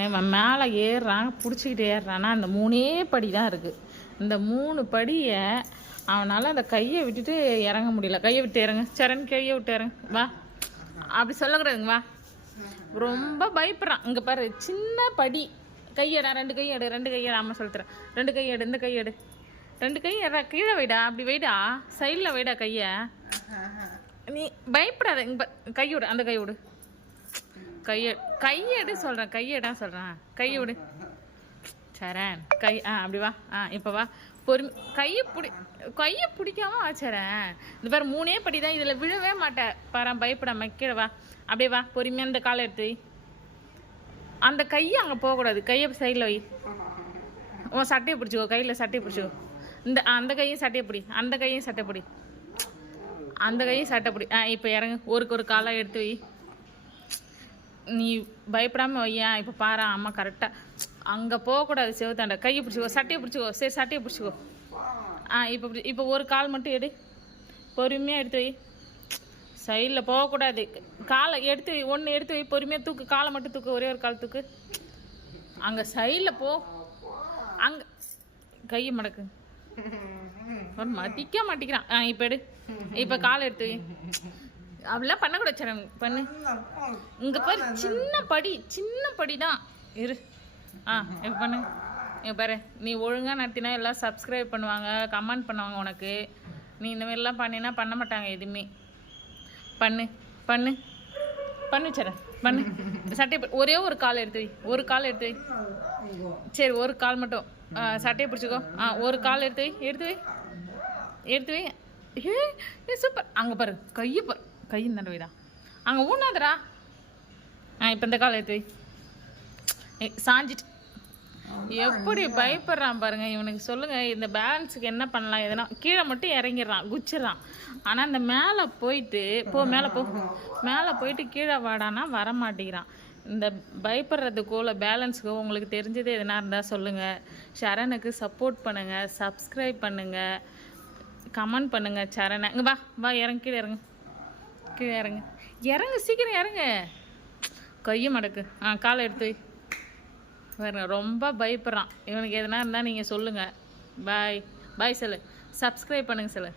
இவன் மேலே ஏறுறான், பிடிச்சிக்கிட்டு ஏறுறான்னா அந்த 3 படி தான் இருக்குது. இந்த 3 படியை அவனால் அந்த கையை விட்டுட்டு இறங்க முடியல. கையை விட்டு இறங்க சரண், கையை விட்டு இறங்க வா. அப்படி சொல்லக்கூடாதுங்க வா. ரொம்ப பயப்படுறான். இங்கே பாரு, சின்ன படி. கையடா, 2 கையெடு, 2 கையெடு. அம்மா சொல்லித்தரேன். 2 கையெடு, இந்த கையெடு, 2 கை கீழே வைடா. அப்படி வைடா, சைடில் வைடா கையை. நீ பயப்படாத. இங்கே கையோடு, அந்த கையோடு, கையெடு சொல்கிறேன், கையெடா சொல்கிறேன். கையோடு சரண், கை அப்படி வா. இப்போ வா, பொறுமை. கையை பிடிக்காம வா சரண். இந்த பாரு 3 படி தான், இதில் விழவே மாட்டேன் பாரு. பயப்படாம கீழே வா. அப்படியே வா, பொறுமையாக அந்த காலை எடுத்து வை. அந்த கையை அங்கே போகக்கூடாது. கையை சைடில் வை. உன் சட்டையை பிடிச்சிக்கோ, கையில் சட்டையை பிடிச்சிக்கோ. அந்த கையும் சட்டையை பிடி, அந்த கையும் சட்டை பிடி, அந்த கையும் சட்டை பிடி. இப்போ இறங்கு. ஒரு காலை எடுத்து வை. நீ பயப்படாமல் வையா. இப்போ பாரு, அம்மா கரெக்டாக அங்கே போகக்கூடாது. செவத்தாண்ட கையை பிடிச்சிக்கோ, சட்டையை பிடிச்சிக்கோ. சரி, சட்டையை பிடிச்சிக்கோ. இப்போ ஒரு கால் மட்டும் எடு. பொறுமையாக எடுத்து வை. சைடில் போகக்கூடாது. காலை எடுத்து வை. ஒன்று எடுத்து வை. பொறுமையாக தூக்கு. காலை மட்டும் தூக்கு. ஒரே ஒரு கால் தூக்கு. அங்கே சைடில் போ. அங்கே கையை மடக்கு. மதிக்க மாட்டேங்கிறான். இப்போ எடு. இப்போ காலை எடுத்து வை. அப்படிலாம் பண்ணக்கூடாது சரண். பண்ணு. இங்கே பாரு, சின்ன படி தான் இரு. இப்போ பண்ணு. இங்கே பாரு, நீ ஒழுங்காக நடத்தினா எல்லாம் சப்ஸ்கிரைப் பண்ணுவாங்க, கமெண்ட் பண்ணுவாங்க உனக்கு. நீ இந்த மாதிரிலாம் பண்ணினா பண்ண மாட்டாங்க எதுவுமே. பண்ணு பண்ணு பண்ணு சரண், பண்ணு. சட்டையை ஒரே ஒரு கால் எடுத்து வை. ஒரு கால் எடுத்து வை. சரி, ஒரு கால் மட்டும். சட்டையை பிடிச்சிக்கோ. ஒரு கால் எடுத்து வை. எடுத்து வை. ஏ சூப்பர். அங்கே பாரு, கையை பாரு. கையும் தண்டை வைடா. அங்கே ஊனாதரா. இப்போ இந்த காலை எடுத்து வை. சாஞ்சிட்டு எப்படி பயப்படுறான் பாருங்க. இவனுக்கு சொல்லுங்கள், இந்த பேலன்ஸுக்கு என்ன பண்ணலாம்? எதனா கீழே மட்டும் இறங்கிடுறான், குச்சிட்றான். ஆனால் இந்த மேலே போயிட்டு மேலே போயிட்டு கீழே வாடானா வர மாட்டேங்கிறான். இந்த பயப்படுறதுக்கோ பேலன்ஸுக்கோ உங்களுக்கு தெரிஞ்சது எதனா இருந்தால் சொல்லுங்கள். சரணுக்கு சப்போர்ட் பண்ணுங்கள், சப்ஸ்கிரைப் பண்ணுங்கள், கமெண்ட் பண்ணுங்கள். சரணை இங்கே வா வா, இறங்கு. கீழே இறங்கு சீக்கிரம் இறங்கு. கையை மடக்கு. காலை எடுத்து வை. பாருங்க, ரொம்ப பயப்படுறான். இவனுக்கு எதனா இருந்தால் நீங்கள் சொல்லுங்கள். பாய் சொல்லு. சப்ஸ்கிரைப் பண்ணுங்கள் சொல்லு.